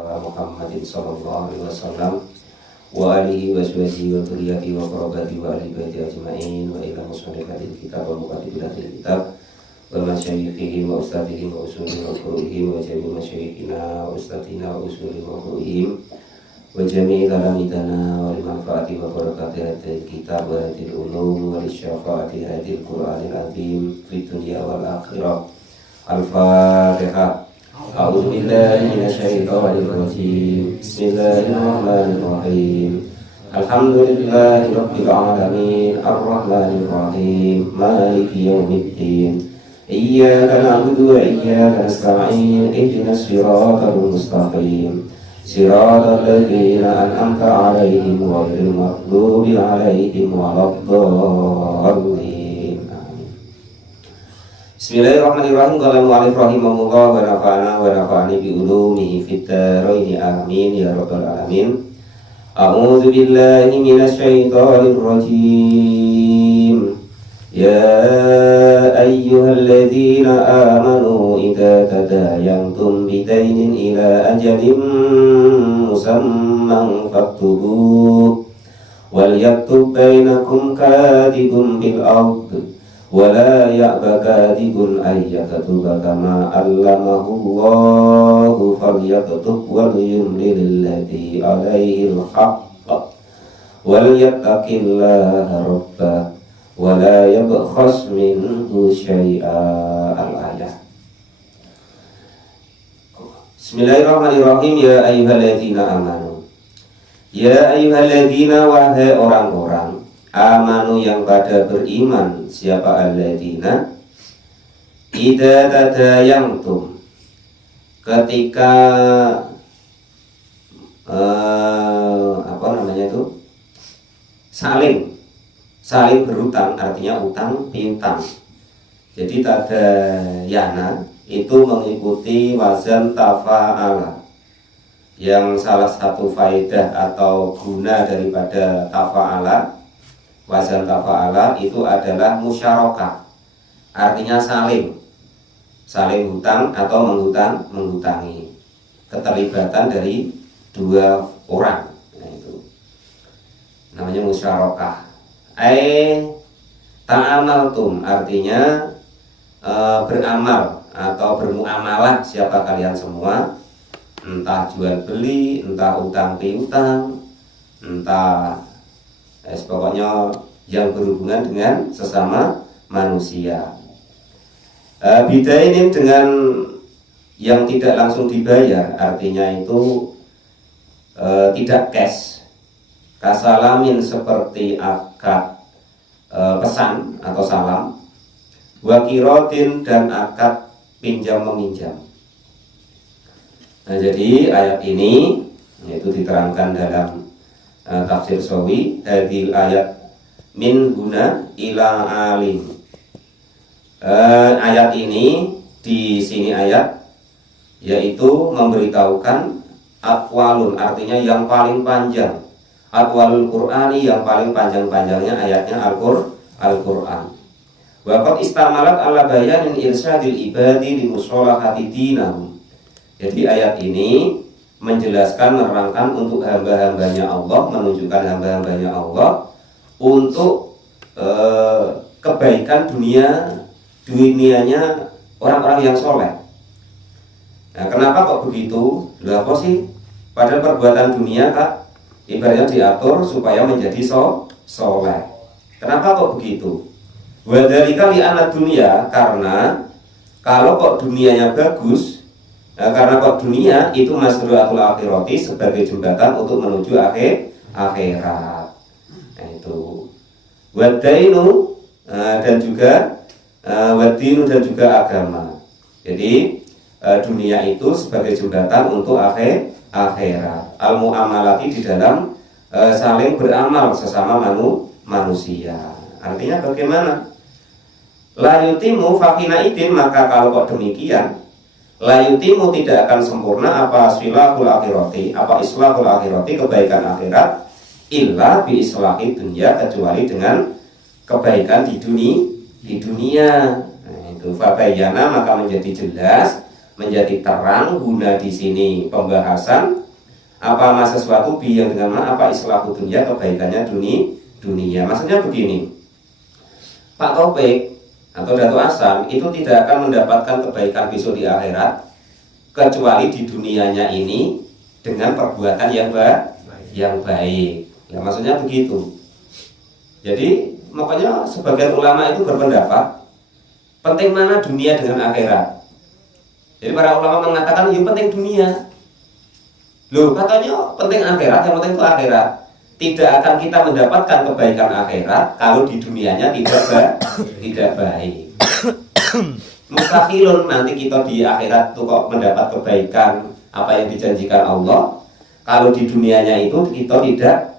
Muhammadin sallallahu alaihi wasallam wa alihi wa sahbihi wa dzurriyyatihi wa qurrabati wa ahli baiti ajma'in wa ila musannifil kitab wa muqaddimatil kitab wa masyayikhihi wa ustadhihi wa usuli wa furu'ihi wa jami' masyayikhina wa ustadhina wa usuli wa furu'ihim wa jami' kalamidana wa limanfaati wa barakati hadil kitab wa hadil ulum wa lisyafaati hadil qur'anil azim fid dunya wal akhirah. Al-Fatihah. A'udzu billahi minasyaitonir rajim. Bismillahirrahmanirrahim. Alhamdulillahi rabbil alamin, arrahmanir rahim, maliki yaumiddin. Iyyaka na'budu wa iyyaka nasta'in. Ihdinas siratal mustaqim. Siratal ladzina an'amta 'alaihim ghairil maghdubi 'alaihim waladdallin. Bismillahirrahmanirrahim. Qala mu'allif rahimahullah wa nafa'ani bi ulumihi fid dharain amin ya rabbal alamin. A'udzu billahi minasy syaithanir rajim. Ya ayyuhalladzina amanu idza tadayantum bidainin ila ajalin musamman faktubuh wal yaktub bainakum katibun bil ardh wala ya'ba katibun ayyaktuba kama allamahullahu falyaktub wal yumlil ladzi alaihi al-haqq wal yattaqillaha rabbah wala yabkhas minhu syai'a. Al-ayah. Bismillahirrahmanirrahim. Ya ayyuhalladzina amanu. Ya ayyuhalladzina, wahai orang-orang amanu yang pada beriman. Siapa alladzina? Idza tadayantum, ketika saling berutang, artinya utang piutang. Jadi tadayana itu mengikuti wazan tafa'ala, yang salah satu faedah atau guna daripada tafa'ala, wazan tafa'ala itu adalah musyarakah, artinya saling hutang atau menghutangi, keterlibatan dari dua orang. Nah, itu namanya musyarakah. Ta'amaltum, artinya beramal atau bermuamalah siapa kalian semua, entah jual beli, entah utang piutang, entah pokoknya yang berhubungan dengan sesama manusia. Bidainin, dengan yang tidak langsung dibayar, artinya itu tidak cash. Kasalamin, seperti akad pesan atau salam. Wakirotin, dan akad pinjam meminjam. Nah, jadi ayat ini yaitu diterangkan dalam tafsir Sawi, hadil ayat min guna ila alim. Ayat ini, di sini ayat yaitu memberitahukan atwalun, artinya yang paling panjang. Atwalul Qur'ani, yang paling panjang-panjangnya ayatnya Al-Qur'an. Waqad istamalat ala bayanin irsyadil ibadi li musholahati dinahum. Jadi ayat ini menjelaskan, menerangkan untuk hamba-hambanya Allah, menunjukkan hamba-hambanya Allah untuk kebaikan dunianya orang-orang yang soleh. Nah, kenapa kok begitu? Lah, apa sih? Padahal perbuatan dunia kak ibaratnya diatur supaya menjadi soleh. Kenapa kok begitu? Wadhalika li'anad dunia, karena kalau kok dunianya bagus, karena kok dunia itu masruatul akhirati, sebagai jembatan untuk menuju akhirat. Nah, itu wadainu, dan juga wadinu, dan juga agama. Jadi dunia itu sebagai jembatan untuk akhirat. Al-mu'amalati, di dalam saling beramal sesama manusia. Artinya bagaimana? La yutimu fakina idin, maka kalau kok demikian, la yutimu, tidak akan sempurna apa islahul akhirati, kebaikan akhirat, illa bi islahi dunya, kecuali dengan kebaikan di dunia. Nah, itu fabayana, maka menjadi jelas menjadi terang. Guna di sini pembahasan apa mas sesuatu bi yang dengan apa islahu dunia, kebaikannya dunia. Maksudnya begini, Pak Taufik atau Dato Hasan itu tidak akan mendapatkan kebaikan besok di akhirat kecuali di dunianya ini dengan perbuatan yang baik. Ya, maksudnya begitu. Jadi makanya sebagian ulama itu berpendapat penting mana dunia dengan akhirat. Jadi para ulama mengatakan yang penting dunia. Loh, katanya penting akhirat, yang penting itu akhirat. Tidak akan kita mendapatkan kebaikan akhirat kalau di dunianya tidak baik. Mustahilun nanti kita di akhirat tuh kok mendapat kebaikan apa yang dijanjikan Allah kalau di dunianya itu kita tidak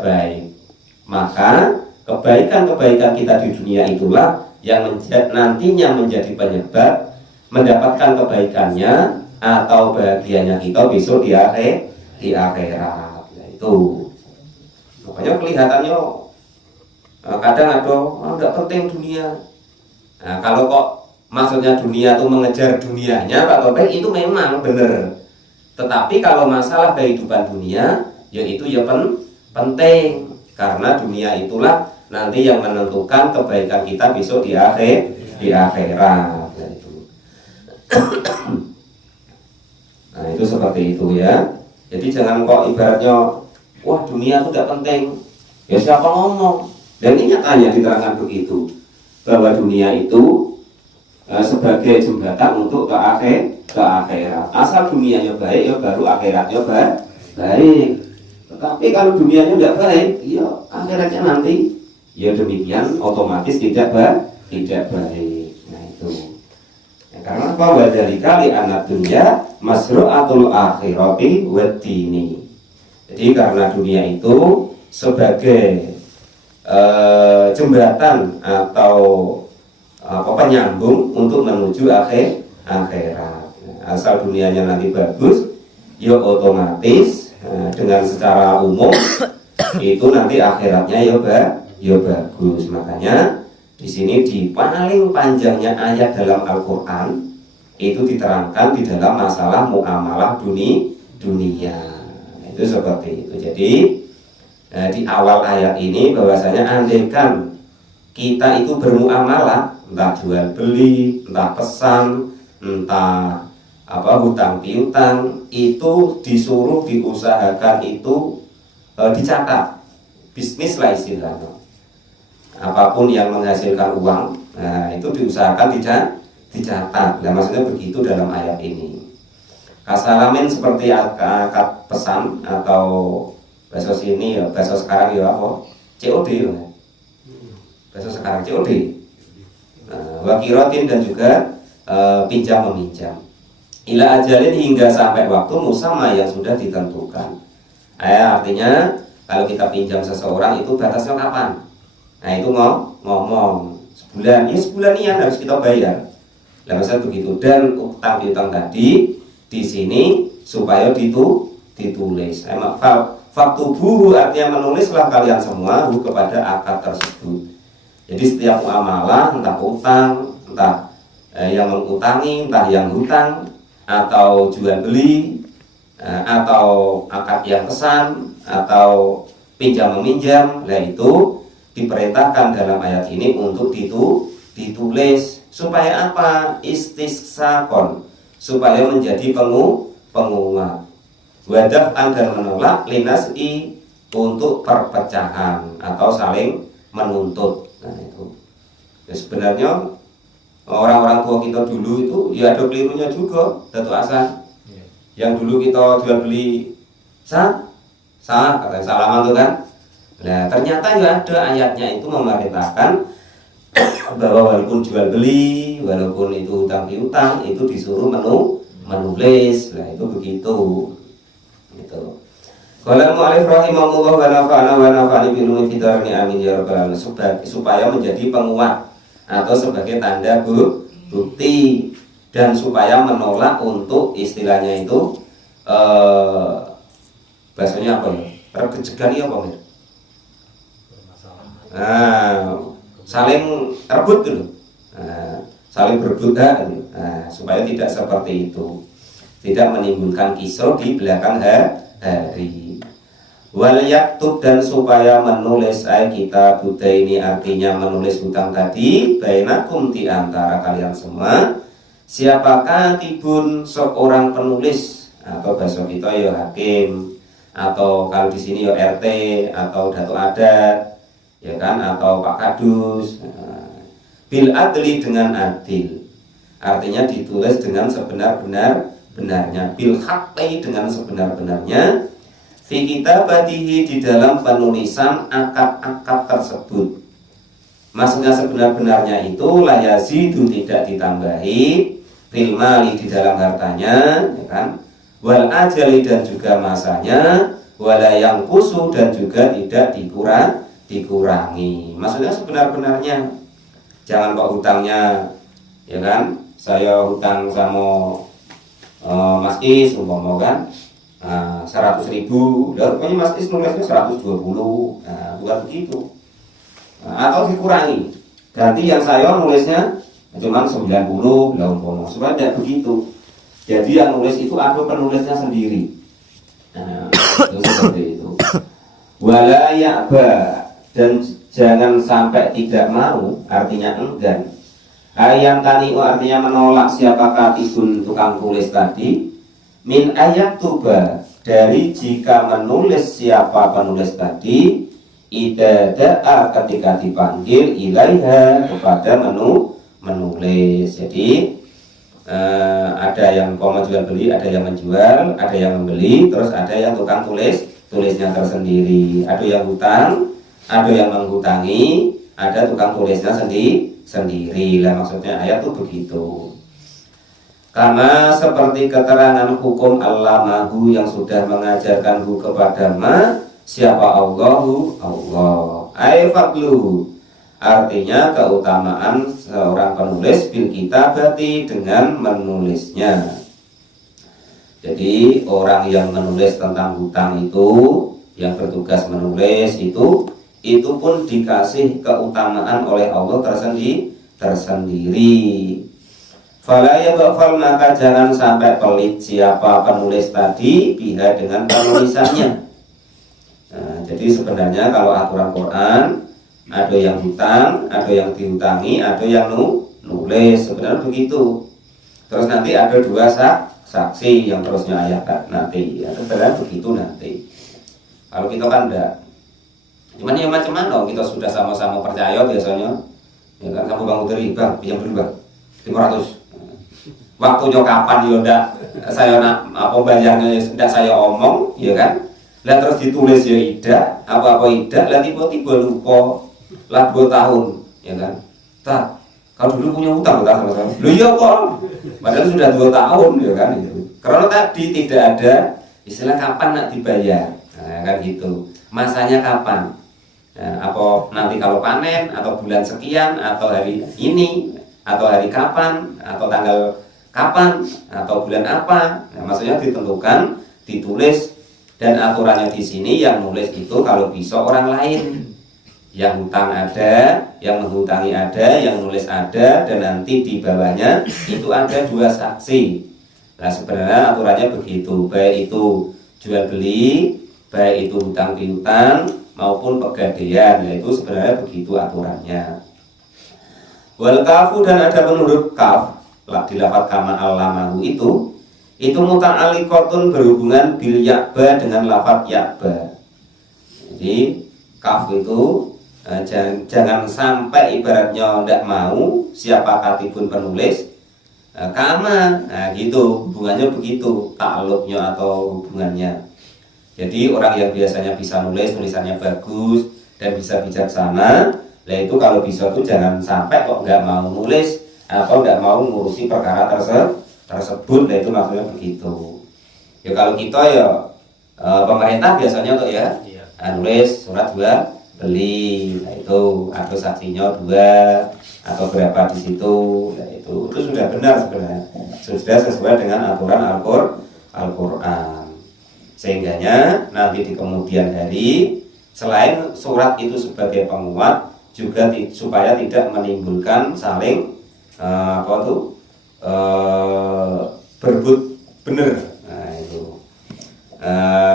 baik. Maka kebaikan-kebaikan kita di dunia itulah yang nantinya menjadi penyebab mendapatkan kebaikannya atau bahagianya kita besok di akhirat. Itu makanya kelihatannya kadang ada enggak penting dunia. Nah, kalau kok maksudnya dunia itu mengejar dunianya Pak Topeng, itu memang benar. Tetapi kalau masalah kehidupan dunia, yaitu ya penting, karena dunia itulah nanti yang menentukan kebaikan kita besok di akhirat. Nah itu seperti itu ya. Jadi jangan kok ibaratnya wah dunia itu tidak penting. Ya siapa ngomong? Dan ini nyatanya diterangkan begitu, bahwa dunia itu sebagai jembatan untuk ke akhirat. Asal dunianya baik ya baru akhiratnya baik. Tetapi kalau dunianya tidak baik, ya akhiratnya nanti ya demikian otomatis tidak baik. Nah itu. Ya, karena apa? Wadzalika li anad dunya masru'atul akhirati waddini. Jadi karena dunia itu sebagai jembatan atau penyambung untuk menuju akhirat. Asal dunianya nanti bagus, ya otomatis dengan secara umum itu nanti akhiratnya ya bagus. Makanya di sini di paling panjangnya ayat dalam Al-Qur'an itu diterangkan di dalam masalah muamalah dunia. Itu seperti itu. Jadi di awal ayat ini bahwasanya andaikan kita itu bermuamalah, entah jual beli, entah pesan, entah hutang piutang, itu disuruh diusahakan itu dicatat, bisnis lah istilahnya. Apapun yang menghasilkan uang, nah itu diusahakan dicatat. Nah maksudnya begitu dalam ayat ini. Kasalamin seperti akad pesan atau bahasa sini ya, bahasa sekarang ya apa? COD ya. Bahasa sekarang COD. Wakirotin dan juga pinjam meminjam. Ila ajalin hingga sampai waktu musamma yang sudah ditentukan. Artinya kalau kita pinjam seseorang itu batasnya kapan? Nah itu ngomong sebulan, ya sebulan ini harus kita bayar. Nah maksudnya begitu. Dan utang piutang tadi di sini supaya ditulis. Faktubuhu artinya menulislah kalian semua kepada akad tersebut. Jadi setiap muamalah, entah utang, entah yang mengutangi, entah yang hutang, atau jual beli, atau akad yang pesan, atau pinjam meminjam, nah itu diperintahkan dalam ayat ini untuk ditulis supaya apa? Istisqon, supaya menjadi penguat. Wadah dan menolak linasi untuk perpecahan atau saling menuntut. Nah itu ya, sebenarnya orang-orang tua kita dulu itu ya ada kelirunya juga, Dato Hasan. Yang dulu kita jual beli sah kata salaman tuh kan. Nah ternyata ya ada ayatnya itu memerintahkan bahwa walaupun jual beli, walaupun itu hutang piutang itu disuruh menulis. Nah itu begitu. Gitu. Qala mu'allif rahimahullah wa nafa'ana wa nafa'ani bi ilmi fidarni amin ya rabbal alamin, supaya menjadi penguat atau sebagai tanda bukti dan supaya menolak untuk istilahnya itu bahasanya apa ya? Pergejegan ya apa ya? Nah, saling rebut dulu. Nah, saling berebut hak. Nah, supaya tidak seperti itu, tidak menimbulkan kisruh di belakang hari. Wal yaktub, dan supaya menulis kita Buddha ini artinya menulis hutang tadi, bainakum di antara kalian semua. Siapakah katibun, seorang penulis, atau bahasa kita ya hakim, atau kalau di sini ya RT atau datuk adat, ya kan, atau Pak Kadus. Bil adli, dengan adil, artinya ditulis dengan sebenar-benarnya. Bil haqqi, dengan sebenar-benarnya. Fi kitabatihi, di dalam penulisan akad-akad tersebut. Maksudnya sebenar-benarnya itu la yazidu, tidak ditambahi, fil mali, di dalam hartanya, ya kan, wal ajali, dan juga masanya, wala yang kusu, dan juga tidak dikurangi. Maksudnya sebenar-benarnya. Jangan kok hutangnya, ya kan, saya hutang sama Mas Is umpama kan, 100.000, dan pokoknya Mas Is nulisnya 120, bukan begitu. Atau dikurangi, ganti yang saya nulisnya cuma 90, umpama, supaya tidak begitu. Jadi yang nulis itu ada penulisnya sendiri. Itu seperti itu. Wala ya'ba, dan jangan sampai tidak mau, artinya enggan. Ayam tani, artinya menolak, siapa katibun, tukang tulis tadi, min ayat tuba, dari jika menulis siapa penulis tadi, idada'a, ketika dipanggil, ilaiha, kepada menulis. Jadi ada yang jual beli, ada yang menjual, ada yang membeli, terus ada yang tukang tulisnya tersendiri. Ada yang hutang, ada yang menghutangi, ada tukang tulisnya sendiri lah. Maksudnya ayat itu begitu. Karena seperti keterangan hukum allamahu, yang sudah mengajarkanhu kepada siapa Allahu, Allah. Ai fadlu, artinya keutamaan seorang penulis bil kitabati, dengan menulisnya. Jadi orang yang menulis tentang hutang itu, yang bertugas menulis itu pun dikasih keutamaan oleh Allah tersendiri. Fala yabfal, maka jangan sampai pelit siapa penulis tadi biha, dengan penulisannya. Nah, jadi sebenarnya kalau aturan Quran, ada yang hutang, ada yang dihutangi, ada yang nulis, sebenarnya begitu. Terus nanti ada dua saksi yang terusnya ayat nanti, ya sebenarnya begitu nanti. Kalau kita kan enggak, cuman ya macam-macam, kita sudah sama-sama percaya biasanya, ya kan, kamu bangun dari bang, pinjam dulu bang, 500. Waktunya kapan ya ndak saya apa bayarnya ndak saya omong, ya kan. Lah terus ditulis ya tidak, apa-apa tidak, lah tiba-tiba lupa, lah 2 tahun, ya kan. Tak, kalau dulu punya hutang tak sama-sama. Loh iya kok, padahal sudah 2 tahun, ya kan itu. Karena tadi tidak ada istilah kapan nak dibayar, nah, kan gitu. Masanya kapan? Nah, apa nanti kalau panen, atau bulan sekian, atau hari ini, atau hari kapan, atau tanggal kapan, atau bulan apa? Nah, maksudnya ditentukan, ditulis, dan aturannya di sini yang nulis itu kalau bisa orang lain. Yang hutang ada, yang menghutangi ada, yang nulis ada, dan nanti di bawahnya itu ada 2 saksi. Nah sebenarnya aturannya begitu, baik itu jual beli, baik itu hutang piutang maupun pegadaian, yaitu sebenarnya begitu aturannya. Wal kafu, dan ada menurut kaf, dilafat kama allamahu itu muta'alliqatun, berhubungan bil ya'ba, dengan lafat ya'ba. Jadi kaf itu jangan sampai ibaratnya tidak mau siapa katibun penulis kama, nah gitu, hubungannya begitu, takluknya atau hubungannya. Jadi orang yang biasanya bisa nulis, tulisannya bagus dan bisa bijaksana, lah itu kalau bisa tuh jangan sampai kok nggak mau nulis atau nggak mau ngurusi perkara tersebut, lah itu maksudnya begitu. Ya kalau kita ya pemerintah biasanya tuh ya nulis surat jual beli, nah itu ada saksinya 2 atau berapa di situ, nah itu sudah benar sebenarnya, sudah sesuai dengan aturan Al-Quran. Sehingganya nanti di kemudian hari, selain surat itu sebagai penguat, juga supaya tidak menimbulkan saling apa tuh berebut bener. Nah itu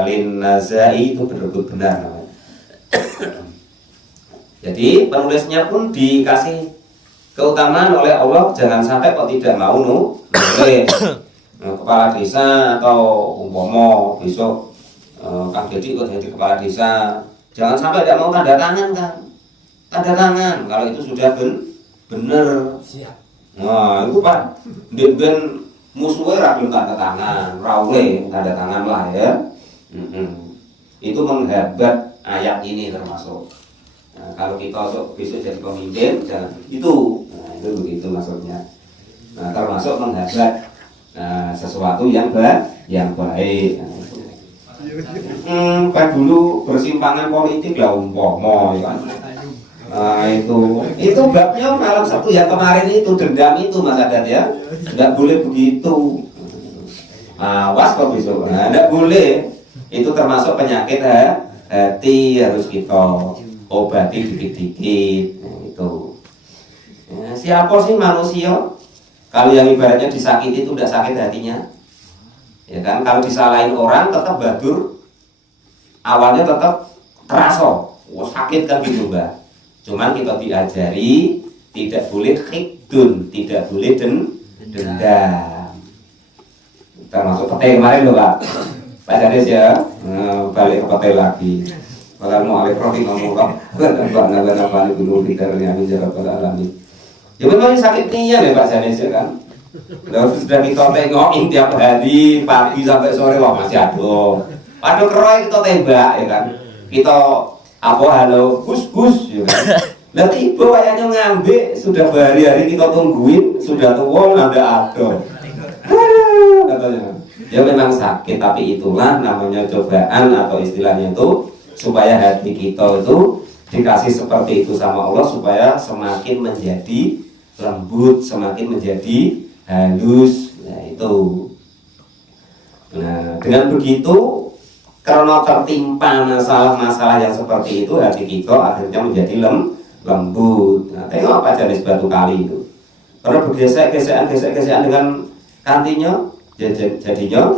lin nazai itu berebut benar namanya. Jadi penulisnya pun dikasih keutamaan oleh Allah, jangan sampai kok tidak mau nulis. Kepala desa atau umpomo besok Kang Deddy kok jadi kepala desa, jangan sampai tidak mau tanda tangan kan. Tanda tangan kalau itu sudah bener. Siap. Nah itu Pak, ben musuhnya ragu tanda tangan, raule tanda tangan lah ya. Itu menghebat ayat ini termasuk. Nah, kalau kita besok jadi pemimpin jangan itu. Nah itu begitu maksudnya. Nah termasuk menghebat sesuatu yang baik. Kan dulu bersimpangan politik lah umpama ya kan. Nah, itu babnya malam Sabtu yang kemarin itu dendam itu Mas Adat ya. Enggak boleh begitu. Awas kok besok. Nah, enggak boleh. Itu termasuk penyakit hati, harus kita obati dikit-dikit. Nah, itu. Ya, siapa sih manusia? Kalau yang ibaratnya disakiti itu tidak sakit hatinya. Ya kan, kalau disalahin orang tetap badur. Awalnya tetap terasa, sakit kan gitu Mbak. Cuman kita diajari tidak boleh khidun, tidak boleh dendam. Termasuk petai kemarin loh Pak. Pak Janis ya, balik ke petai lagi. Kalau mau alif rohi ngomong apa dulu kita amin ya rabbal alamin. Ya memang sakit niat ya Pak Janis ya kan. Lalu sudah kita tengokin tiap hari pagi sampai sore wah masih aduh keroy kita tembak ya kan. Kita apa halo gus ya kan. Lah tiba wayahnya ngambil sudah berhari-hari kita tungguin sudah tua nggak ada. Katanya. Ya memang sakit tapi itulah namanya cobaan atau istilahnya itu supaya hati kita itu dikasih seperti itu sama Allah supaya semakin menjadi lembut, semakin menjadi halus. Nah itu. Nah dengan begitu karena tertimpa masalah-masalah yang seperti itu hati kita akhirnya menjadi lembut. Nah, tengok apa jenis batu kali itu. Karena bergesek-gesekan dengan kantinya jadinya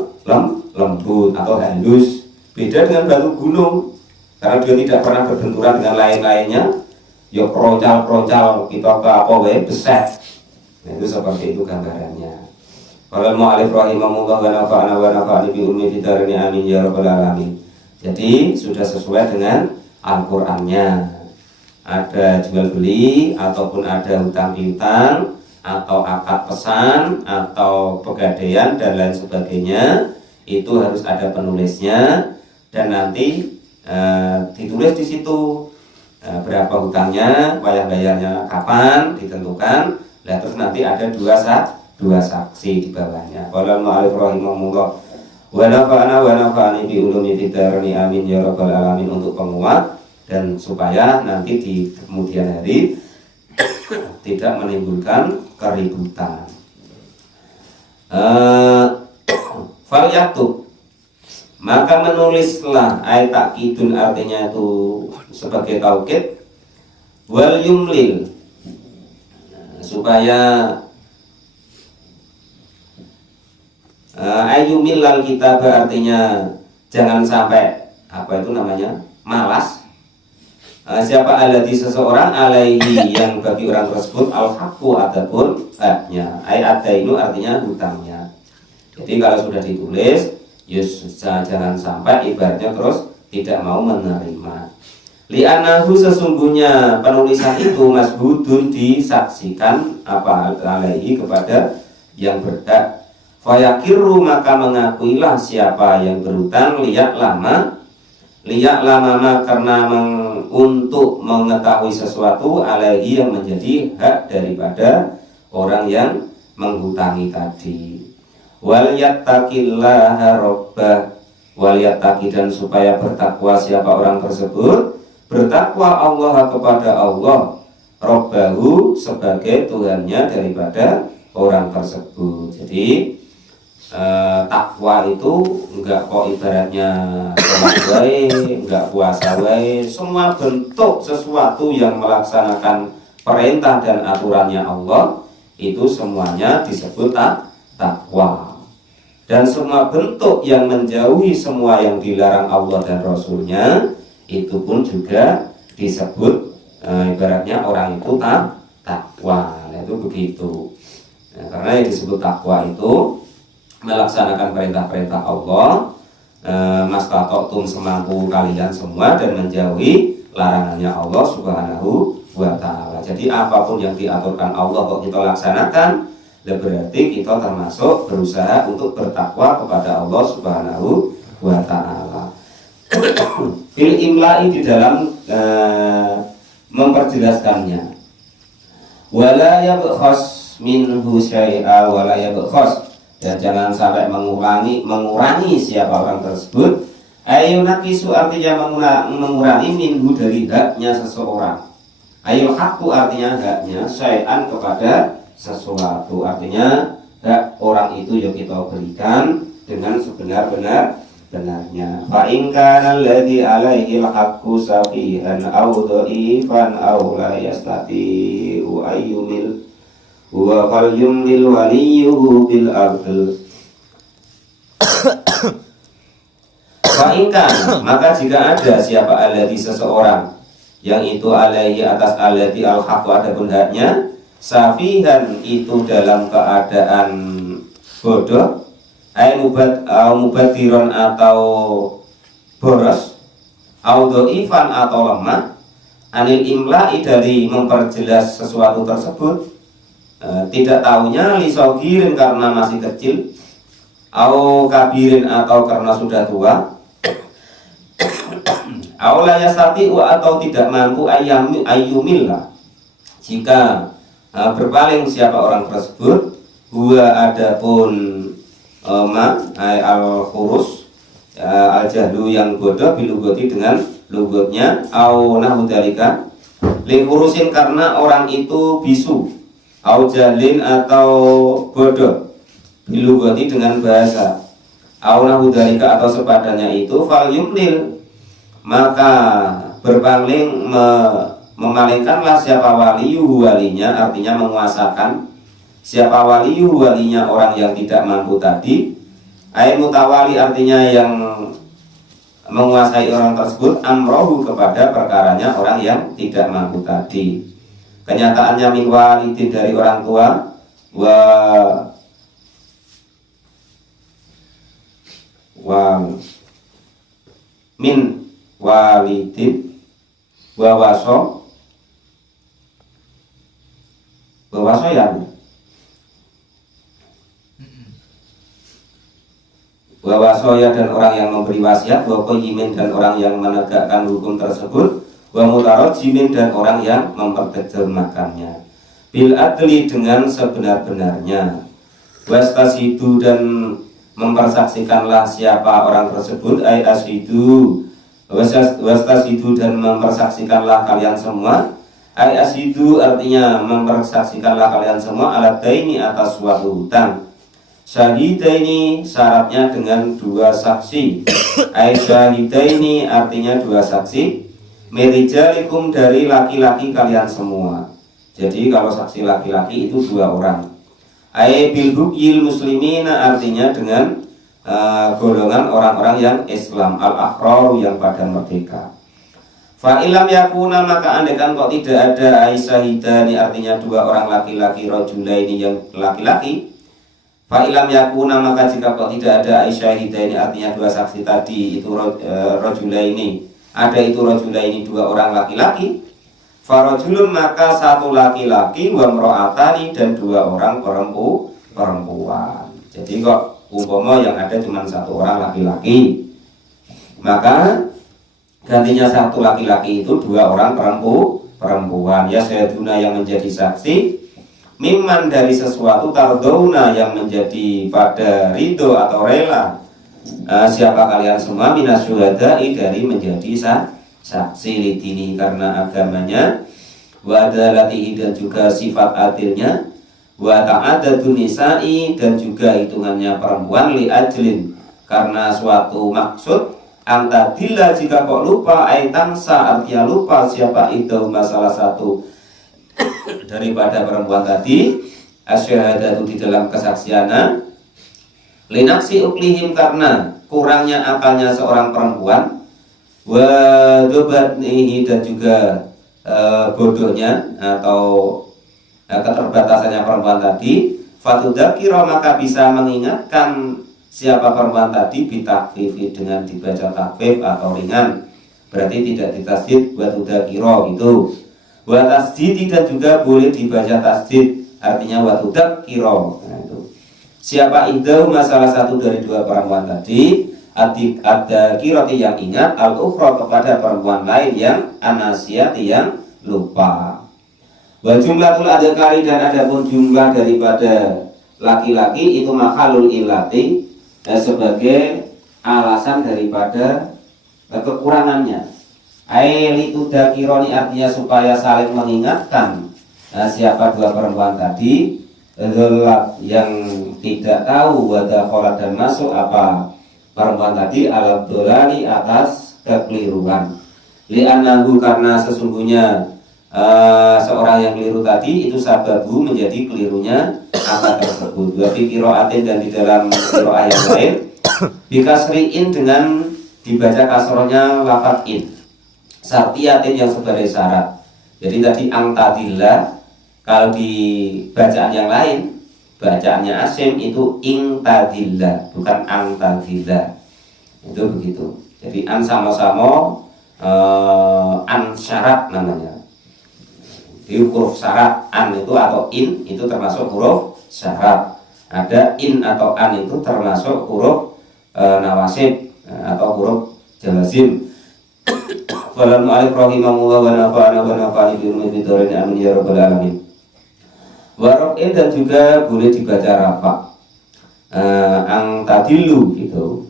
lembut atau halus. Beda dengan batu gunung. Karena dia tidak pernah berbenturan dengan lain-lainnya. Ya keroncal-keroncal kita ke apa beset. Nah, itu seperti itu gambarannya. Kalau mau alif rahimahullah wa nafa'ani bi ummi fitarni amin ya rabbal alamin. Jadi sudah sesuai dengan Al-Qur'annya. Ada jual beli ataupun ada hutang piutang atau akad pesan atau pegadaian dan lain sebagainya, itu harus ada penulisnya dan nanti ditulis di situ berapa hutangnya, bayarnya kapan ditentukan. Nah, terus nanti ada dua saksi di bawahnya. Qala al-mu'allif rahimahullah wa nafa'ani bi ulumi fitarni amin ya rabbal alamin, untuk penguat dan supaya nanti di kemudian hari tidak menimbulkan keributan. Fal yaktub, maka menulislah, ayat takkidun artinya itu sebagai taukid, wal yumlil, supaya ayyumillal kitab artinya jangan sampai apa itu namanya malas. Siapa alladhi seseorang alaihi yang bagi orang tersebut al-haqqu ataupun haknya. Ayat adainu artinya hutangnya. Jadi kalau sudah ditulis jangan sampai ibaratnya terus tidak mau menerima. Li'anahu sesungguhnya penulisan itu masbudun disaksikan apa alaihi kepada yang berhak. Fayakiru maka mengakuilah siapa yang berhutang liyak lama karena untuk mengetahui sesuatu alaihi yang menjadi hak daripada orang yang menghutangi tadi. Wal yattaqillaha rabbah, wal yattaqi, dan supaya bertakwa siapa orang tersebut, bertakwa Allah kepada Allah, rabbahu sebagai Tuhannya daripada orang tersebut. Jadi takwa itu enggak kok ibaratnya sholat wae, enggak puasa wae, semua bentuk sesuatu yang melaksanakan perintah dan aturannya Allah itu semuanya disebut takwa. Dan semua bentuk yang menjauhi semua yang dilarang Allah dan Rasulnya itu pun juga disebut ibaratnya orang itu takwa. Nah, itu begitu. Nah, karena yang disebut takwa itu melaksanakan perintah-perintah Allah, mastata'tum semampu kalian semua, dan menjauhi larangannya Allah Subhanahu wa ta'ala. Jadi apapun yang diaturkan Allah kok kita laksanakan, berarti kita termasuk berusaha untuk bertakwa kepada Allah Subhanahu wa ta'ala. Fil imla'i di dalam memperjelaskannya. Wala yabkhas minhu syai'a wala yabkhas, dan jangan sampai mengurangi siapa orang tersebut. Ayunakisu artinya mengurangi minhu dari haknya seseorang. Ayul hakku artinya haknya, syai'an kepada sesuatu, artinya hak orang itu yang kita berikan dengan sebenar-benarnya. Fa in kana alladhi alaihi al-haqqu safihan aw dha'ifan aw la yastati'u ayyumil wa qal yumlil waliyuhu bil adl. Fa in kana, maka jika ada siapa alladhi seseorang yang itu alaihi atas alladhi al-haqqu adapun haknya, safihan itu dalam keadaan bodoh, mubadiron atau boros, dhaifan atau lemah, anil imla'i dari memperjelas sesuatu tersebut, tidak tahunya lisogirin karena masih kecil, kabirin atau karena sudah tua, layastati'u atau tidak mampu ayyumillah, jika berpaling siapa orang tersebut, huwa adapun al-khurus, al-jahlu yang bodoh, bilugoti dengan lugotnya, au nahudalika lingkurusin karena orang itu bisu, au jalin atau bodoh, bilugoti dengan bahasa, au nahudalika atau sepadannya itu, fal yumlil, maka berpaling memalingkanlah siapa waliyu walinya, artinya menguasakan siapa waliyu walinya orang yang tidak mampu tadi, mutawali artinya yang menguasai orang tersebut, amrohu kepada perkaranya orang yang tidak mampu tadi. Kenyataannya min walidin dari orang tua, min walidin wawasoya dan orang yang memberi wasiat, wakoyimin dan orang yang menegakkan hukum tersebut, wa mutarojimin dan orang yang memperterjemahkannya, bil adli dengan sebenar-benarnya, wastasidu dan mempersaksikanlah siapa orang tersebut, asidu wastasidu dan mempersaksikanlah kalian semua, asidu artinya mempersaksikanlah kalian semua, alat daini atas suatu hutang, syahidaini syaratnya dengan dua saksi, syahidaini artinya dua saksi, merijalikum dari laki-laki kalian semua. Jadi kalau saksi laki-laki itu dua orang. Bil hukyil muslimina artinya dengan golongan orang-orang yang Islam, al-ahrar yang pada merdeka. Fa ilam yakuna, maka andaikan kok tidak ada aisyahidani artinya dua orang laki-laki, rajulaini yang laki-laki. Fa ilam yakuna, maka jika kok tidak ada aisyahidani artinya dua saksi tadi itu rajulaini, ada itu rajulaini dua orang laki-laki, farajulun maka satu laki-laki, wa mro'atani dan dua orang perempuan. Jadi kok umpama yang ada cuma satu orang laki-laki, maka gantinya satu laki-laki itu dua orang perempuan. Ya sayaduna yang menjadi saksi, mimman dari sesuatu, tardauna yang menjadi pada ridho atau rela, siapa kalian semua, minas syuhada'i dari menjadi saksi lidini karena agamanya, wa adalatihi dan juga sifat adilnya, wa ta'adadun nisa'i dan juga hitungannya perempuan, li ajlin karena suatu maksud, antadilla jika kok lupa, aitansa artinya lupa siapa itu salah satu daripada perempuan tadi, asyhadatu di dalam kesaksian, linaksi uklihim karena kurangnya akalnya seorang perempuan, wa dobatnihi dan juga bodohnya atau keterbatasannya perempuan tadi, fatudakiro maka bisa mengingatkan siapa perempuan tadi bitakfifi dengan dibaca takfif atau ringan, berarti tidak ditasdid watudakiro gitu. Wa tasdid dan juga boleh dibaca tasdid, artinya watudakiro. Nah, itu. Siapa itu salah satu dari dua perempuan tadi, adik ada kiroti yang ingat, al-ukhra kepada perempuan lain yang anasiati yang lupa. Wa jumlatul adhkari dan adapun jumlah daripada laki-laki itu makhalul illati sebagai alasan daripada kekurangannya. Ailitu dakironi artinya supaya saling mengingatkan siapa dua perempuan tadi yang tidak tahu wadah kholat dan masuk apa perempuan tadi alat dolani atas kekeliruan. Li'anahu karena sesungguhnya seorang yang keliru tadi itu sababu menjadi kelirunya apa tersebut. Wa fi qiraatin dan di dalam qiraah yang lain bikasriin dengan dibaca kasrohnya lafaz in. Sartiyatin yang sebagai syarat. Jadi tadi angtadillah, kalau di bacaan yang lain, bacaannya Asim itu ingtadillah, bukan angtadillah. Itu begitu. Jadi an sama-sama an syarat namanya. Di huruf syarat an itu atau in itu termasuk huruf syarat. Ada in atau an itu termasuk huruf nawasib atau huruf jawazim. Walau mu'alif rahimahullah wa nafa'ani bi ulumi bidorin amin ya rabbal alamin. Warof'in dan juga boleh dibaca rafa, ang tadilu gitu.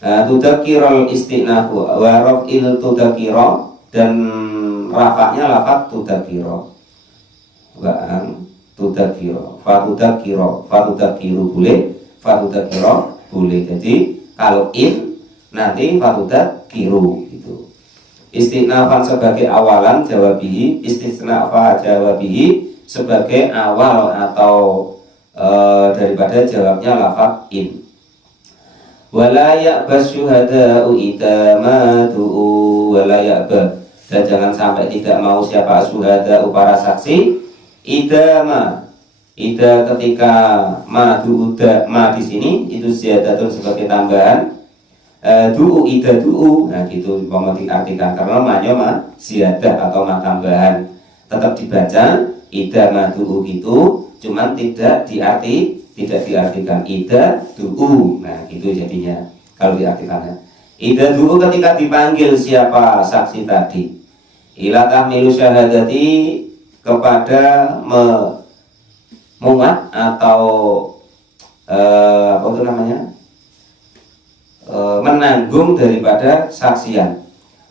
Tudakirol istinahu warof'il tudakiro dan rafa'nya lafaz tudakiro. Wa'ang tudakiro, fatudakiru boleh, fatudakiro boleh. Jadi kalau in nanti fatudakiru gitu. Istinafan sebagai awalan jawabihi, istisnafa jawabihi sebagai awal atau daripada jawabnya lafaz in. Wala ya'ba syuhada'u idza madu'u wala ya'ba, dan jangan sampai tidak mau siapa syuhada'u para saksi idza ketika madu'u ma di sini itu ziyadatun sebagai tambahan. Du'u ida du'u, nah gitu mau diartikan karena namanya ma ziyadah atau ma tambahan, tetap dibaca ida ma du'u gitu, cuman tidak diartikan ida du'u. Nah gitu jadinya kalau diartikannya ida du'u ketika dipanggil siapa saksi tadi, ila tahmilu syahadati kepada memuat atau apa itu namanya, menanggung daripada kesaksian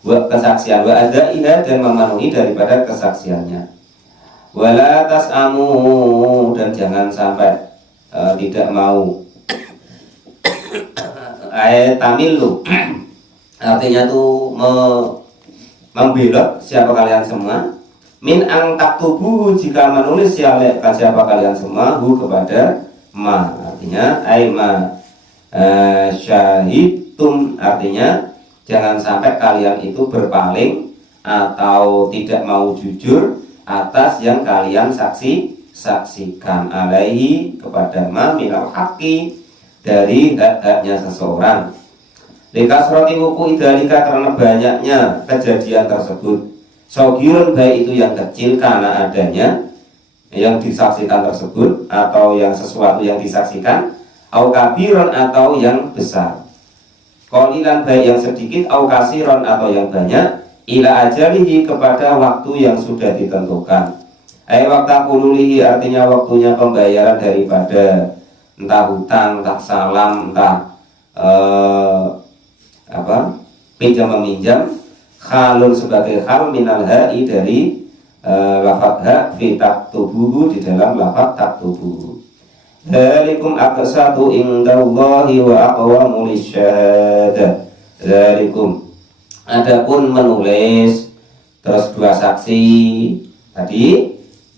wa ada iha dan memenuhi daripada kesaksiannya. Wala tas'amu dan jangan sampai tidak mau tamilu artinya tuh membelot siapa kalian semua min ang taktubu jika menulis siapa kalian semua hu kepada ma, artinya ma syahidtum artinya jangan sampai kalian itu berpaling atau tidak mau jujur atas yang kalian saksikan alaihi kepada ma minal haqqi dari hak-haknya seseorang. Likasroti wuku idalika karena banyaknya kejadian tersebut. Sogirun baik itu yang kecil karena adanya yang disaksikan tersebut atau yang sesuatu yang disaksikan, au kabiron atau yang besar, qalilan baik yang sedikit, au kasiron atau yang banyak, ila ajalihi kepada waktu yang sudah ditentukan. Waktu kululihi artinya waktunya pembayaran daripada entah hutang, entah salam, entah pinjam meminjam. Khalun sebagai hal minal ha'i dari lafaz ha fi taktubuhu di dalam lafaz taktubuhu. Dzalikum aqsatu indallahi wa aqwamu lisyahadah. Dzalikum adapun menulis terus dua saksi tadi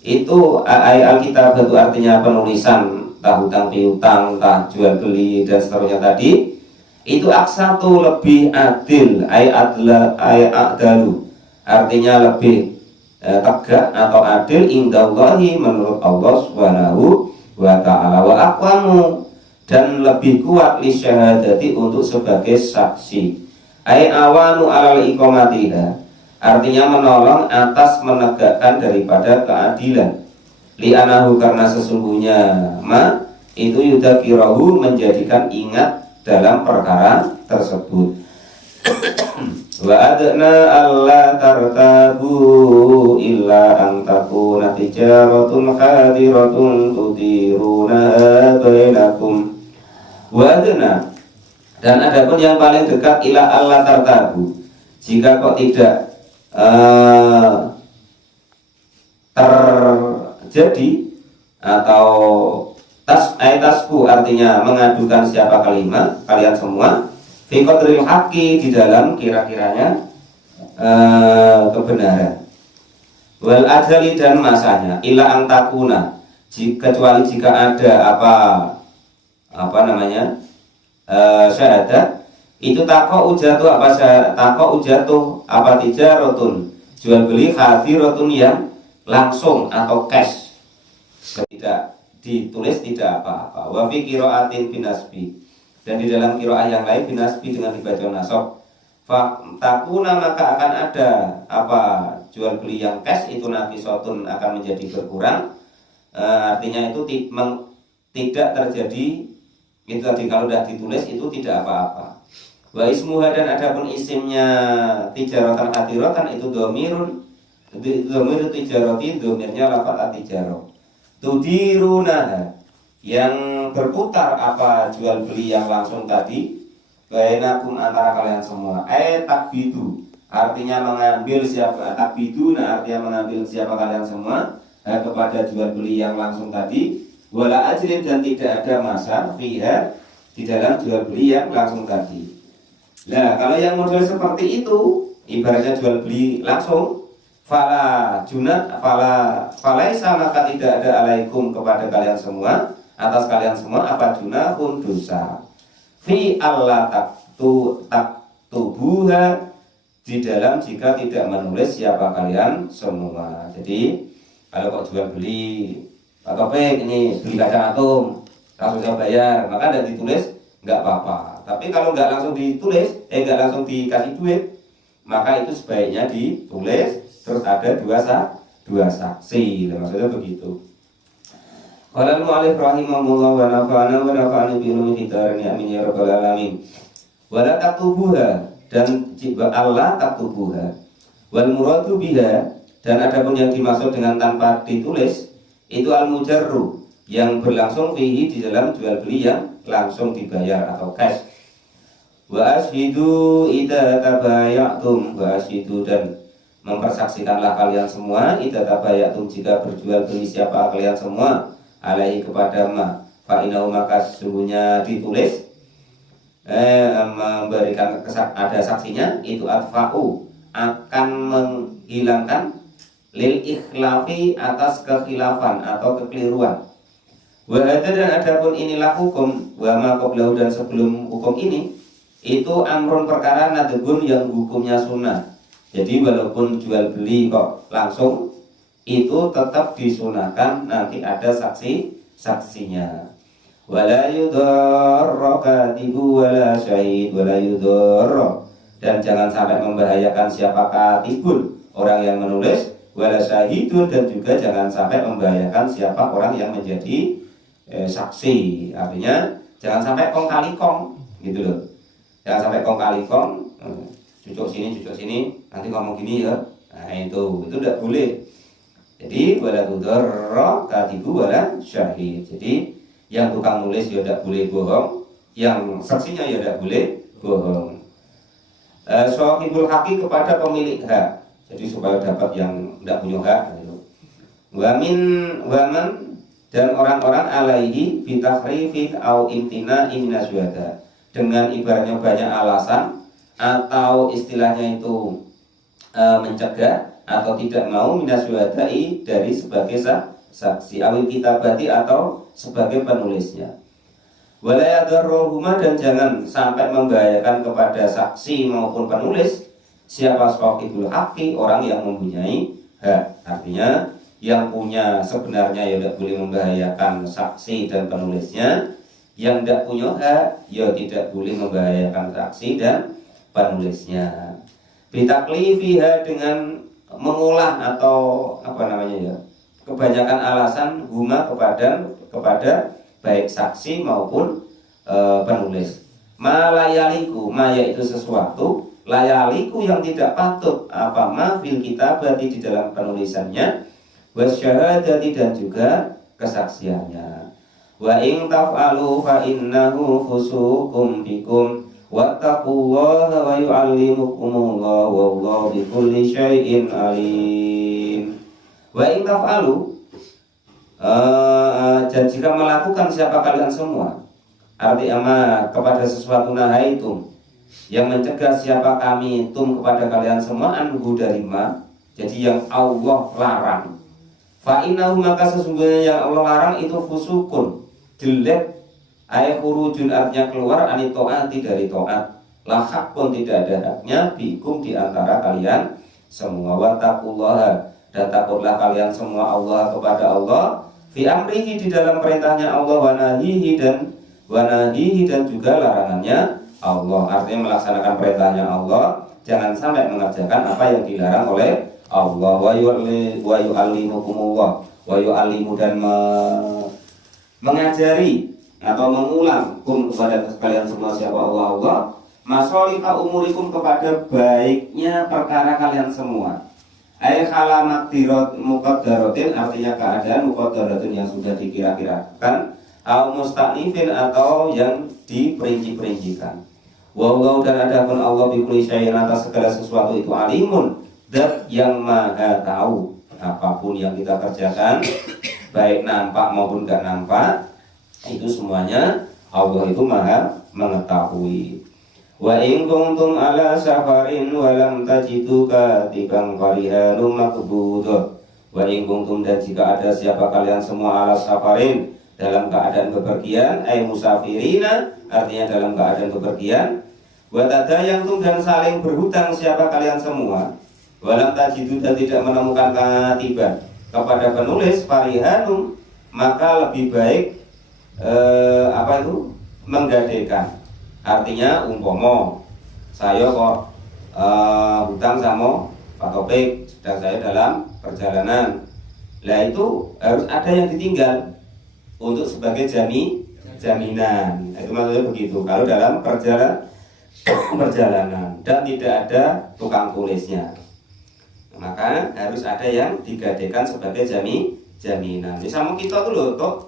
itu Alkitab itu artinya penulisan, entah hutang piutang, entah jual beli dan seterusnya tadi, itu aksatu lebih adil, adalu artinya lebih tegak atau adil indallahi menurut Allah Subhanahu wa ta'ala, wa aqwamu dan lebih kuat li syahadati untuk sebagai saksi, awanu alal iqamatiha artinya menolong atas menegakkan daripada keadilan, li'anahu karena sesungguhnya ma itu yudakirahu menjadikan ingat dalam perkara tersebut. Wa adna alla tartabu illa an takuna tijaratun hadiratun tudiruna bainakum. Wa adna dan adapun yang paling dekat ila alla tartabu, jika kok tidak terjadi atau tasku artinya mengadukan siapa kalian semua fi qadril haqqi di dalam kira-kiranya kebenaran, wal ajali dan masanya, ila antakuna kecuali jika ada apa namanya syahadat itu tako ujatuh apa tijarotun jual beli hadirotun yang langsung atau cash, tidak ditulis tidak apa-apa. Wa fi qiraatin binasbi dan di dalam qiraah yang lain binasbi dengan dibaca nasab, fa takuna maka akan ada apa jual beli yang cash itu naqisatun akan menjadi berkurang, artinya itu tidak terjadi itu tadi, kalau sudah ditulis itu tidak apa-apa. Wa ismuha dan adapun isimnya tijaratan hadiratan itu domirun, domir tijarati domirnya lafaz tijarah, tudiruna yang berputar apa jual beli yang langsung tadi, bainakum antara kalian semua, takbidu artinya mengambil siapa, takbiduna artinya mengambil siapa kalian semua kepada jual beli yang langsung tadi, wala ajrin dan tidak ada masa fiha di dalam jual beli yang langsung tadi. Nah, kalau yang model seperti itu, ibaratnya jual beli langsung, falaisa maka tidak ada alaikum kepada kalian semua, atas kalian semua apa junahun dosa. Fi Allah taktubuha di dalam jika tidak menulis siapa kalian semua. Jadi kalau kok jual beli Pak Topik ini beli kacang atom langsung saya bayar, maka tidak ditulis nggak apa-apa. Tapi kalau nggak langsung ditulis, nggak langsung dikasih duit, maka itu sebaiknya ditulis, terus ada dua saksi. Maksudnya begitu. Qala al-mu'allif rahimahullah wa nafa'ana bi ulumi hidarani amin ya rabbal alamin. Wa la taktubuha dan Allah taktubuha. Wal muradu biha dan adapun yang dimaksud dengan tanpa ditulis itu al-mujarru yang berlangsung fihi di dalam jual beli yang langsung dibayar atau cash. Wa ashidu idza tabayatum, wa ashidu dan mempersaksikanlah kalian semua idza tabayatum jika berjual beli siapa kalian semua alaihi kepada ma fa innahu maka sesungguhnya ditulis memberikan ada saksinya itu adfa'u akan menghilangkan lil ikhlafi atas kekhilafan atau kekeliruan. Wa hadza dan adapun inilah hukum wa ma qablahu dan sebelum hukum ini itu amrun perkara nadbun yang hukumnya sunnah. Jadi walaupun jual beli kok langsung itu tetap disunahkan nanti ada saksinya. Wala yudarra katibu wala syahid wala yudarra dan jangan sampai membahayakan siapa katibun orang yang menulis, wala syahidun dan juga jangan sampai membahayakan siapa orang yang menjadi saksi. Artinya jangan sampai kong kali kong gitu loh. Jangan sampai kong kali kong, cucuk sini, nanti ngomong gini ya. Nah itu tidak boleh. Jadi wala tudarra katibu wala syahid. Jadi yang tukang nulis ya tidak boleh bohong, yang saksinya ya tidak boleh bohong. Shahibul haqi kepada pemilik hak. Jadi supaya dapat yang tidak punya hak gitu. Waman dan orang-orang alaihi bitahrifin au imtina'in minasyuhada dengan ibaratnya banyak alasan atau istilahnya itu mencegah atau tidak mau minas syuhada'i dari sebagai saksi, awil kitabati atau sebagai penulisnya. Wala yadarruhuma, dan jangan sampai membahayakan kepada saksi maupun penulis siapa sahibul haqqi, orang yang mempunyai hak. Artinya yang punya sebenarnya ya tidak boleh membahayakan saksi dan penulisnya, yang tidak punya hak ya tidak boleh membahayakan saksi dan penulisnya. Bitaklifiha, dengan mengulah atau apa namanya ya, kebanyakan alasan huma kepada baik saksi maupun penulis. Malayaliku, ma yaitu sesuatu, layaliku yang tidak patut, apa ma fil kitabati di dalam penulisannya, wasyahadati dan juga kesaksiannya. Wa in taf'alu fa innahu fusuqum bikum wattaqullaha wa yu'allimukumullah wallahu bikulli syai'in alim. Wa in taf'alu, dan jika melakukan siapa kalian semua, artinya kepada sesuatu nahaitum, yang mencegah siapa kami tum kepada kalian semua, anhu dari ma, jadi yang Allah larang. Fa innahu, maka sesungguhnya yang Allah larang itu fusukun, jelek, ay khurujun, artinya keluar, anitoati dari to'at, lahak pun tidak ada haknya, bikum di antara kalian semua. Wattaqullaha, dan takutlah kalian semua Allah kepada Allah, fi amrihi di dalam perintahnya Allah, wanahihi dan juga larangannya Allah. Artinya melaksanakan perintahnya Allah, jangan sampai mengerjakan apa yang dilarang oleh Allah. Wa yu'allimukumullah, wa yu'allimu, dan mengajari atau mengulang kum kepada kalian semua siapa Allah masolika umurikum, kepada baiknya perkara kalian semua. Ay khalamat dirot muqaddaratin, artinya keadaan muqaddaratin yang sudah dikira-kirakan, au musta'nifin, atau yang diperinci-perincikan. Wallahu, dan adapun Allah bikulli syai'in, atas segala sesuatu itu alimun, zat yang maha tahu. Apapun yang kita kerjakan, baik nampak maupun gak nampak, itu semuanya Allah itu maha mengetahui. Wa in kuntum ala safarin wa lam tajidu katiban farihanum maqbudah. Wa in kuntum, dan jika ada siapa kalian semua ala safarin, dalam keadaan bepergian, ay musafirina, artinya dalam keadaan bepergian, wa tadayantum, dan saling berhutang siapa kalian semua, walam tajidu, dan tidak menemukan katiban kepada penulis, farihanum, maka lebih baik menggadekan. Artinya umpomo saya kok hutang sama Pak Topik, sedang saya dalam perjalanan, lah itu harus ada yang ditinggal untuk sebagai jaminan. Itu maksudnya begitu. Kalau dalam perjalanan dan tidak ada tukang tulisnya, maka harus ada yang digadekan sebagai jaminan. Misalnya kita tuh loh,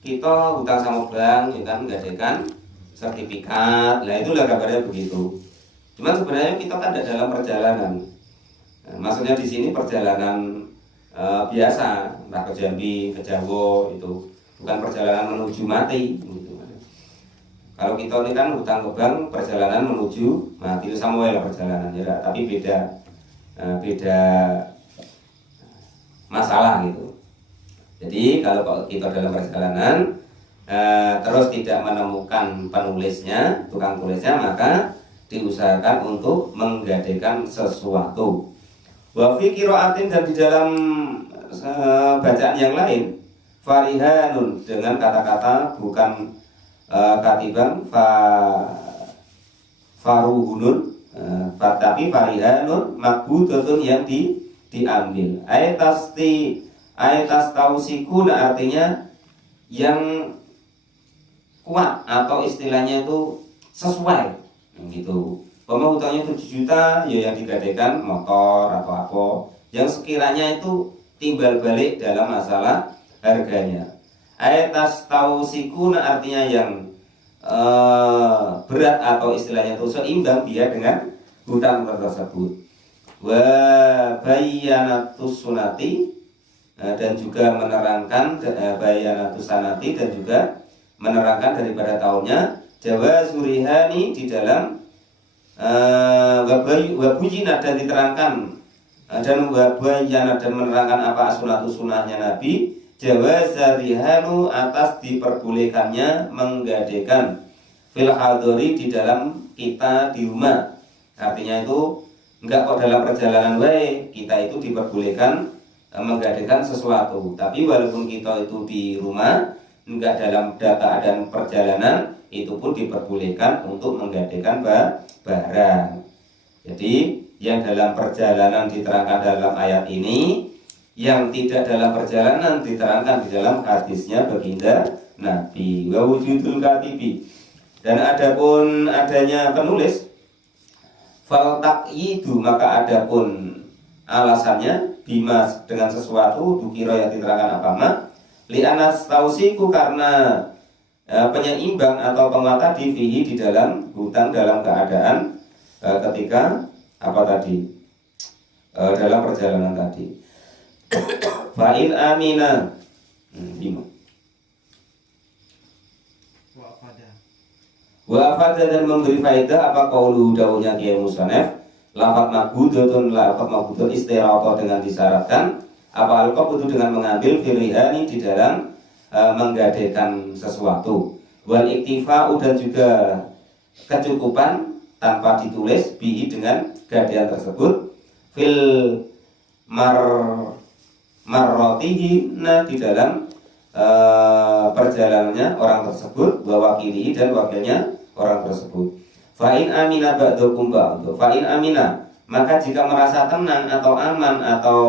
kita hutang sama bank, ya kan, gadekan sertifikat, lah itulah kabarnya begitu. Cuman sebenarnya kita kan tidak dalam perjalanan. Nah, maksudnya di sini perjalanan biasa, entah ke Jambi, ke Jawa, itu bukan perjalanan menuju mati. Gitu. Kalau kita ini kan hutang ke bank, perjalanan menuju mati, itu sama ya perjalanan, ya, tapi beda masalah gitu. Jadi kalau kita dalam perjalanan terus tidak menemukan penulisnya, tukang tulisnya, maka diusahakan untuk menggadekan sesuatu. Wa fi qiraatin, dan di dalam bacaan yang lain, farihanun, dengan kata-kata bukan katiban faruhunun, tapi farihanun makbudatun, yang diambil. Ayatas tausikun, artinya yang kuat, atau istilahnya itu sesuai gitu. Hutangnya 7 juta, ya yang digadekan motor atau apa yang sekiranya itu timbal balik dalam masalah harganya. Ayatas tausikun, artinya yang berat, atau istilahnya itu seimbang dia dengan hutang tersebut. Wa bayanatus sunati, dan juga menerangkan bayanatus sanati, dan juga menerangkan daripada tahunnya, jawazurihani, di dalam wabujina, dan diterangkan dan wabayana dan menerangkan apa sunatu sunahnya Nabi jawazarihanu atas diperbolehkannya menggadekan fil hadori di dalam kita di rumah. Artinya itu enggak kok dalam perjalanan wae kita itu diperbolehkan menggadekan sesuatu, tapi walaupun kita itu di rumah enggak dalam keadaan perjalanan itu pun diperbolehkan untuk menggadekan barang. Jadi yang dalam perjalanan diterangkan dalam ayat ini, yang tidak dalam perjalanan diterangkan di dalam hadisnya baginda Nabi. Wa wujudul katibi, dan adapun adanya penulis, fal taqyidu maka adapun alasannya bima dengan sesuatu dukira yang diterangkan apa ma li'anas tausiku karena penyeimbang atau penguat tadi fihi di dalam hutang dalam keadaan ketika apa tadi dalam perjalanan tadi. Fa'in amina wa afada dan memberi faedah apa qaulu dawuhnya Kiai Musannaf lafaz mabudun istirata dengan disyaratkan apa al-qabdu dengan mengambil firihani di dalam menggadekan sesuatu, wal iktifa'u dan juga kecukupan tanpa ditulis bihi dengan gadean tersebut fil marrotihi di dalam perjalanannya orang tersebut wa wakilihi dan wakilnya orang tersebut. Fa'in amina ba'dukum ba'du, fa'in amina maka jika merasa tenang atau aman atau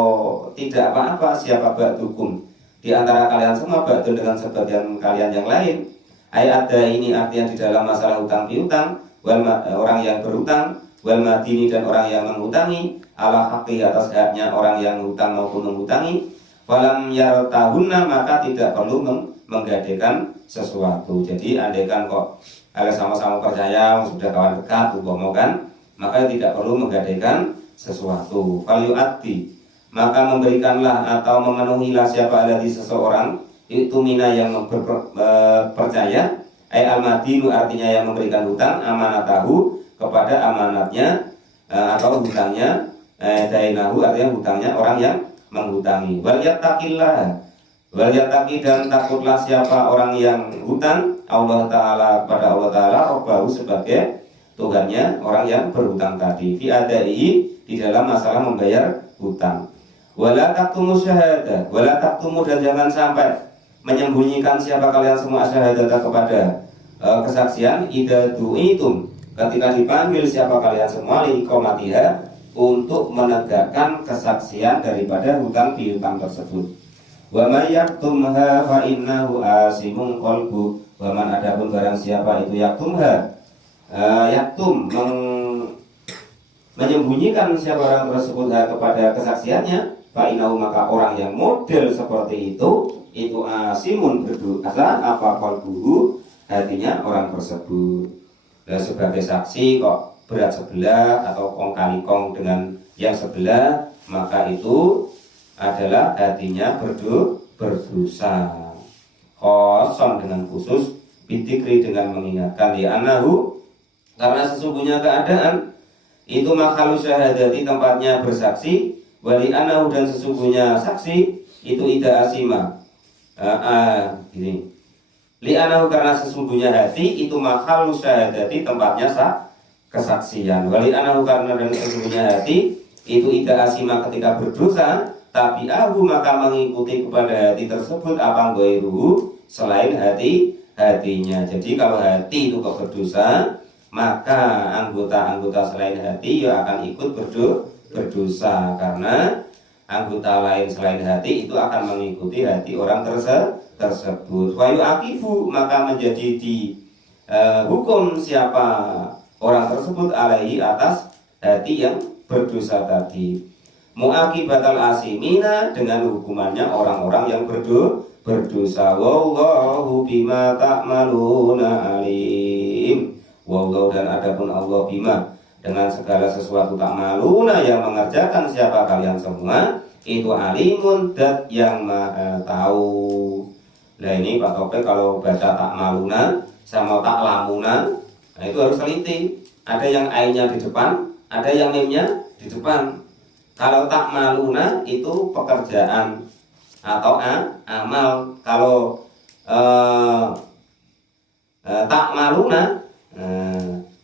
tidak apa-apa siapa ba'dukum di antara kalian semua ba'du dengan sebagian kalian yang lain, ayat ada ini artinya di dalam masalah hutang piutang, orang yang berhutang, wal madini dan orang yang menghutangi, ala haqqi atas haknya orang yang hutang maupun menghutangi, falam yartahunna maka tidak perlu menggadekan sesuatu. Jadi andaikan kok kalau sama-sama percaya sudah kawan dekat umpama kan, maka tidak perlu menggadekan sesuatu. Falyu'ati maka memberikanlah atau memenuhilah siapa alladhi seseorang itu mina yang percaya, ay al-madinu artinya yang memberikan hutang, amanatahu kepada amanatnya atau hutangnya, dainahu artinya hutangnya orang yang menghutangi. Wal yattaqillah, wal yattaqi dan takutlah siapa orang yang hutang Allah Ta'ala kepada Allah Ta'ala Rabbahu sebagai Tuhannya orang yang berhutang tadi fi adaihi di dalam masalah membayar hutang. Wala taktumu syahadah, wala taktumu dan jangan sampai menyembunyikan siapa kalian semua syahadah kepada kesaksian idza du'itum ketika dipanggil siapa kalian semua liqomatiha untuk menegakkan kesaksian daripada hutang piutang tersebut. Wa may yaktumha fa innahu asimun qalbu, wa man adapun barang siapa itu yaktumha menyembunyikan siapa orang tersebut kepada kesaksiannya, fa innahu maka orang yang model seperti itu asimun berdosa apa qalbuhu hatinya orang tersebut. Dan sebagai saksi kok berat sebelah atau kong kali kong dengan yang sebelah, maka itu adalah hatinya berdosa. Khoson dengan khusus, bitikri dengan mengingatkan di anahu karena sesungguhnya keadaan itu makhluk syahadati tempatnya bersaksi, wali anahu dan sesungguhnya saksi itu ida asima. Gini. Li anahu karena sesungguhnya hati itu makhluk syahadati tempatnya kesaksian. Wali anahu karena dan sesungguhnya hati itu ida asima ketika berdosa, tapi aku maka mengikuti kepada hati tersebut apa ghairuhu selain hatinya. Jadi kalau hati itu kok berdosa, maka anggota-anggota selain hati ya akan ikut berdosa karena anggota lain selain hati itu akan mengikuti hati orang tersebut. Wayu akifu maka menjadi hukum siapa orang tersebut alaihi atas hati yang berdosa tadi. Muakibatal asimina dengan hukumannya orang-orang yang berdosa. Wallahu bima ta'maluna alim. Wallahu dan adapun Allah bima dengan segala sesuatu ta'maluna yang mengerjakan siapa kalian semua itu alimun dat yang maha tahu. Nah ini Pak Topik kalau baca ta'maluna sama ta'lamuna, itu harus teliti. Ada yang ainnya di depan, ada yang mimnya di depan. Kalau tak maluna itu pekerjaan atau amal. Kalau tak maluna,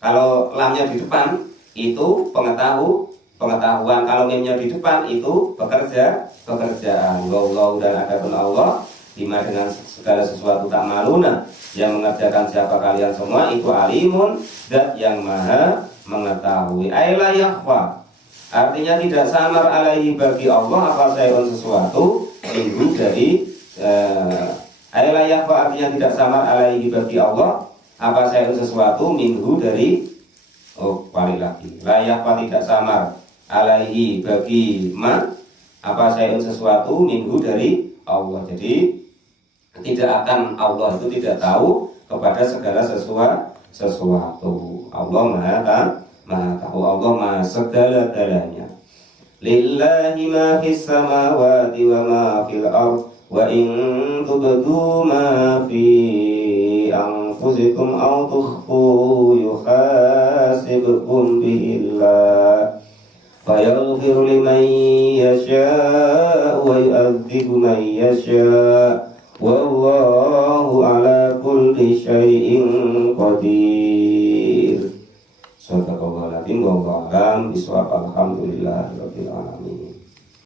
kalau lamnya di depan itu pengetahuan. Kalau mimnya di depan itu pekerjaan. Wallahu dan adapun Allah bima dengan segala sesuatu tak maluna yang mengerjakan siapa kalian semua itu alimun zat yang maha mengetahui. Aila yakhfa, artinya tidak samar alaihi bagi Allah apa sayun sesuatu minggu dari aila yakhfa, artinya tidak samar alaihi bagi Allah apa sayun sesuatu minggu dari balik lagi, la yakhfa tidak samar alaihi bagi apa sayun sesuatu minggu dari Allah. Jadi tidak akan, Allah itu tidak tahu kepada segala sesuatu. Allah maha tahu, Allah maha segala-galanya. Lillahi ma fis samawati wa ma fil ard wa in tubdu ma fi anfusikum aw tukhfu yuhasibkum bihillah fayaghfiru liman yasha' wa yu'adzibu man yasha'. Wallahu ala kulli syai'in qadir. Sadaqallahul adzim wa wallahu a'lam bishawab. Alhamdulillahirabbil alamin.